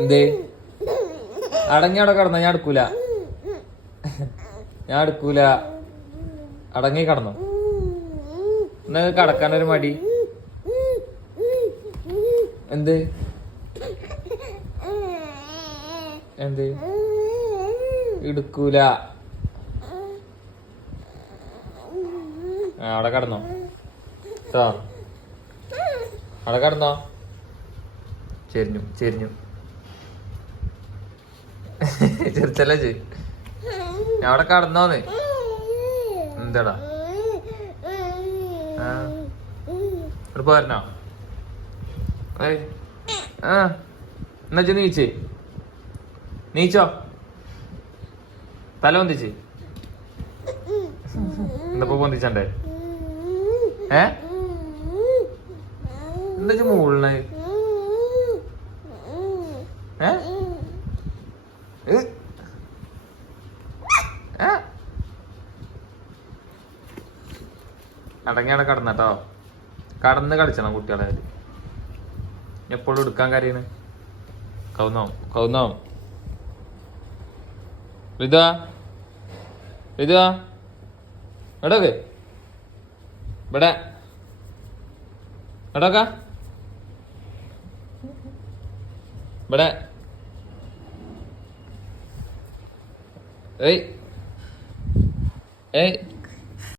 എന്തേ? അടങ്ങിയവിടെ കടന്ന? ഞാൻ എടുക്കൂല ഞാൻ എടുക്കൂല അടങ്ങി കടന്നു? എന്നാ കടക്കാനൊരു മടി. എന്ത്? എന്ത്? എടുക്കൂല. അവിടെ കടന്നോ? ട്ടോ. അവിടെ കടന്നോ? ചെരിഞ്ഞു ചെരിഞ്ഞു. ചെറുത്തല്ലേ ചെ ഞാൻ അവിടെ കടന്നോന്ന്. എന്താടാ? ആ. പോരണോ ആ. എന്നാ ഇജ്ജ് നീച്ചേ. നീച്ചോ? തല പൊന്തിച്ച്. എന്നപ്പോ പൊന്തിച്ചണ്ടേ? ഏ? എന്താ ഇജ്ജ് മൂളണേ ഏ ഏ? ഏ? അടങ്ങി കടന്നട്ടോ. കടന്ന് കളിച്ചണം കുട്ടികളെ. എപ്പോഴും എടുക്കാൻ കാര്യാണ്. കൗന്നോ കൗന്നോ ഇതാ ഇതാ. എടക്ക് ഇവിടെ എടക്ക ഇവിടെ. ഏയ്. ഏയ്.